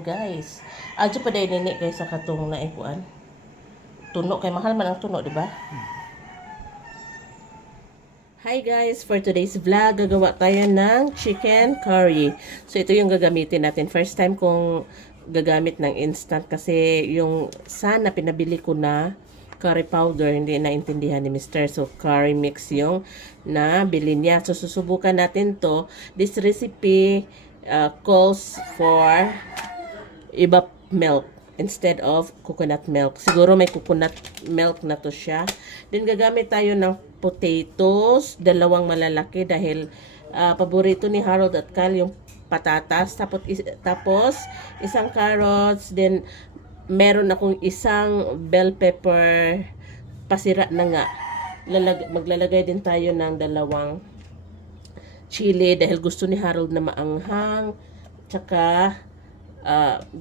Guys, adyo pa day nini kay sa katong naikuan. Tuno kay mahal man ang tuno, di ba? Hi guys, for today's vlog, gagawa tayo ng chicken curry. So ito yung gagamitin natin. First time kong gagamit ng instant kasi yung sana pinabili ko na curry powder, hindi naintindihan ni Mr. So curry mix yung nabili niya. So susubukan natin to. This recipe calls for iba milk instead of coconut milk. Siguro may coconut milk na to siya. Then gagamit tayo ng potatoes, dalawang malalaki dahil paborito ni Harold at Cal yung patatas. Tapos isang carrots, then meron akong isang bell pepper, pasira na nga. Maglalagay din tayo ng dalawang chili dahil gusto ni Harold na maanghang, tsaka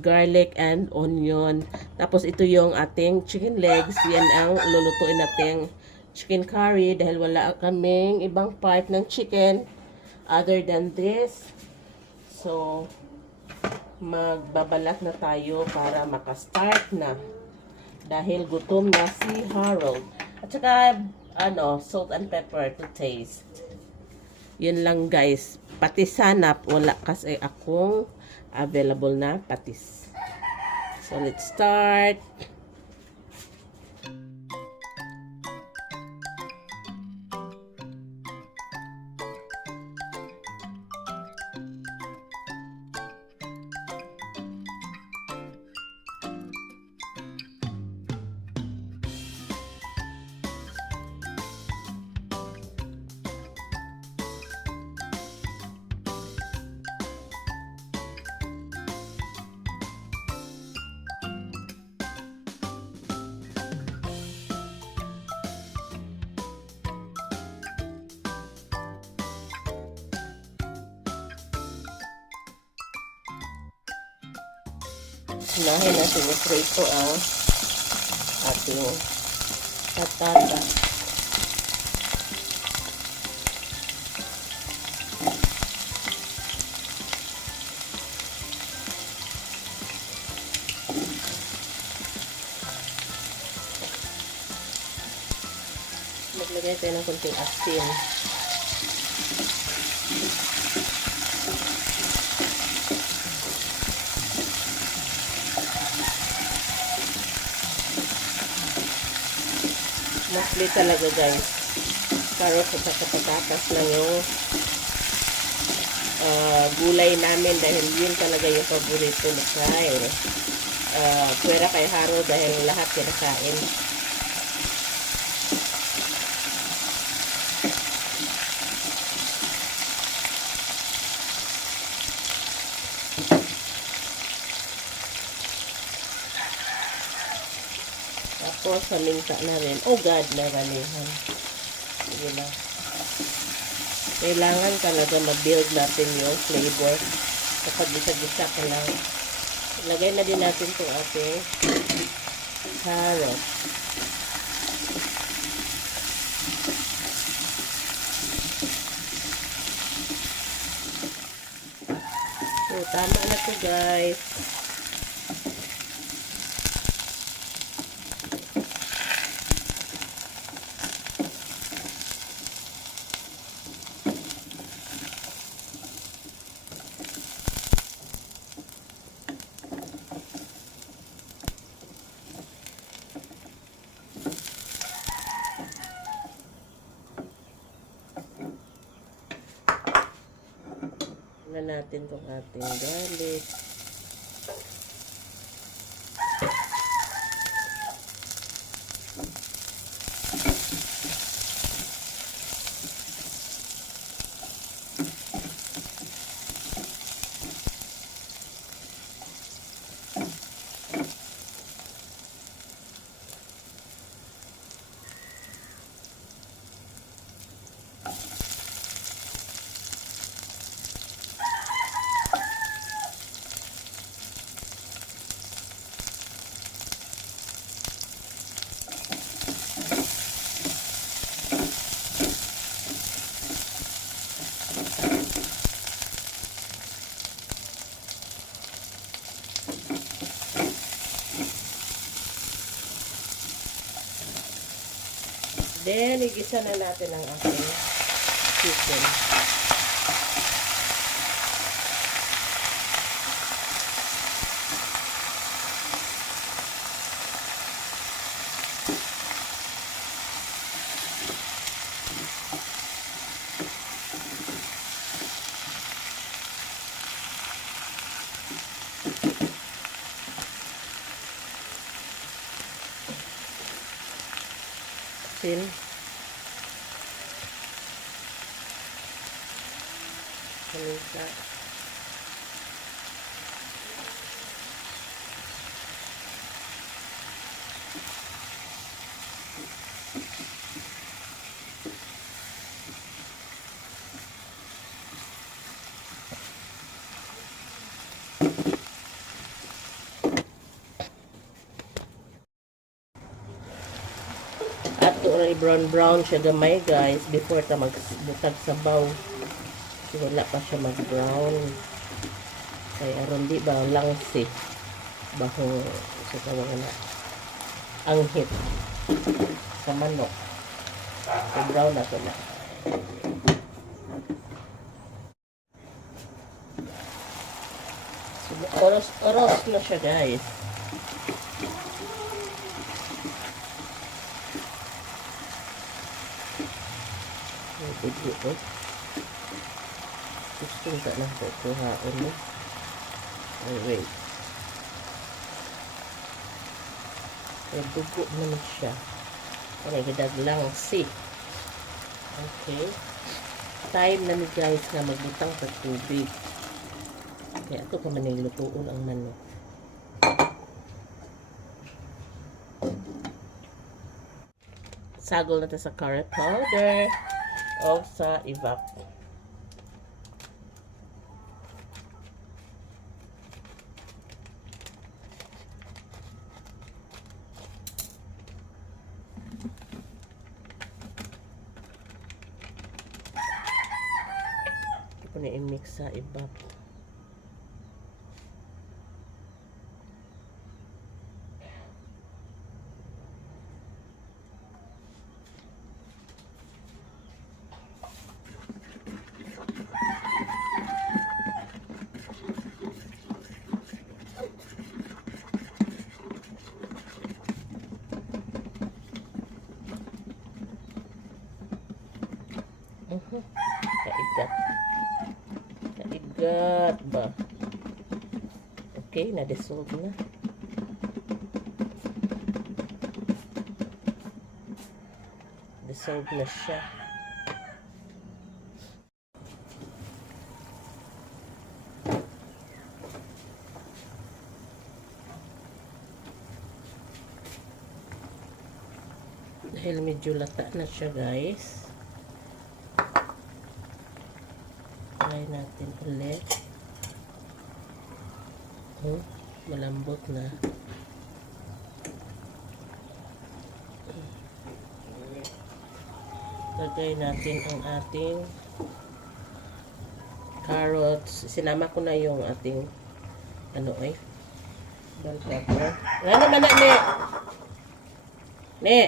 garlic and onion. Tapos ito yung ating chicken legs. Yan ang lulutuin nating chicken curry dahil wala kaming ibang part ng chicken other than this. So magbabalat na tayo para makastart na dahil gutom na si Harold. At saka salt and pepper to taste. Yun lang guys. Pati sanap wala kasi akong available na patis. So let's start. Unahin natin i-prito ang ating patata. Maglagay tayo ng konting asin. Mostly talaga guys, carrots at patatas lang yung gulay namin dahil yun talaga yung paborito ni Kyle. Pwera kay Haro dahil lahat kinakain. Tapos, saminta na rin. Oh God, naranihan. Sige na. Kailangan talaga ma-build natin yung flavor. Kapag gisa-gisa ka lang. Ilagay na din natin itong ating carrot. So, tama na ito guys. Na natin itong ating garlic. Then, igisa na natin ang ating chicken. Sin. Paminta. Ato na i-brown siya gamay guys before ta magbutag sabaw. So, wala pa siya mag-brown. Kaya aron di ba langsi baho sa tawag na anghit sa manok. So, brown na ito na. So, oros na siya guys. Dugo ko. Gusto ka lang ito. Kuhaan mo. Ay, wait. Ay, dugo naman siya. Ay, gadag lang. See. Okay. Time na ni guys na magbutang sa tubig. Kaya ito ka manilutuon ang manok. Sagol na ito sa curry powder. O sa evap. Ito po na i-mix sa evap. Kaigat ba? Okay, na-dissolve na. Dissolve na siya. Dahil medyo lata na siya guys. Try natin ulit. Malambot na. Lagay natin ang ating carrots. Sinama ko na yung ating bell pepper. Ano naman na, Ne? Ne?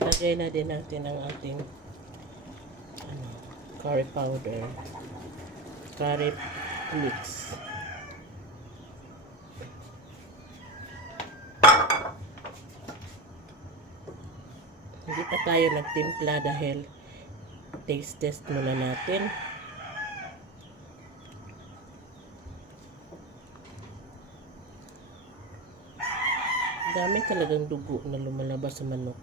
Lagay na din natin ang ating curry powder, curry mix. Hindi pa tayo nagtimpla dahil taste test muna natin. Dami talagang dugo na lumalabas sa manok.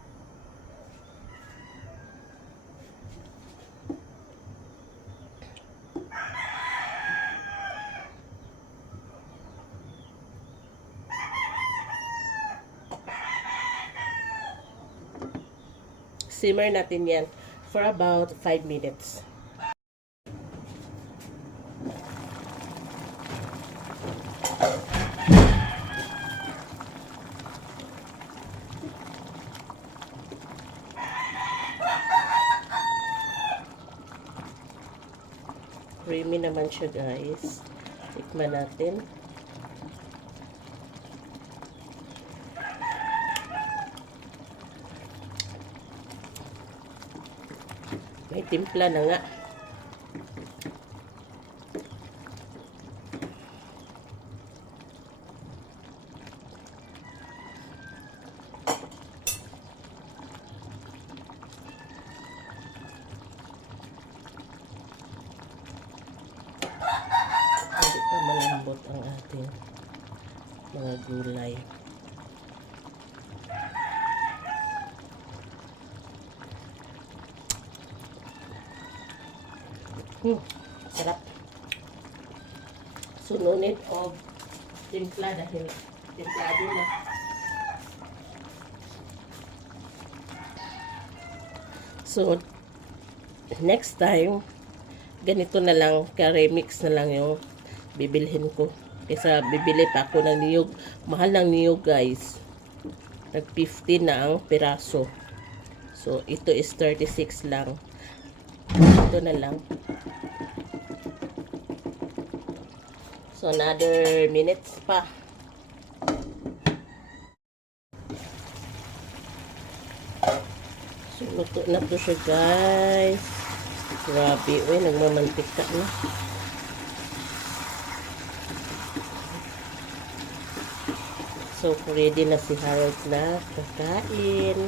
Simmer natin yan for about 5 minutes. Creamy naman siya guys. Tikman natin. May timpla na nga. Hindi pa malambot ang ating mga gulay. Sarap. So, no need of timpla dahil timplado na. So, next time, ganito na lang, ka-remix na lang yung bibilhin ko. Kaysa bibili pa ako ng niyog. Mahal ng niyog, guys. Nag 50 na ang piraso. So, ito is 36 lang. Ito na lang. So, another minutes pa. So, luto na to siya, guys. Grabe, uy, nagmamantika na. So, ready na si Harold na kakain.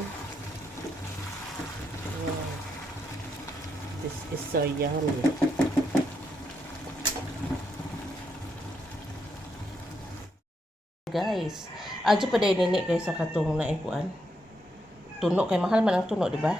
Wow. This is so yummy. Guys, adyo pa dahil nini guys sa katong naikuan. Tuno, kay mahal man ang tuno, di ba?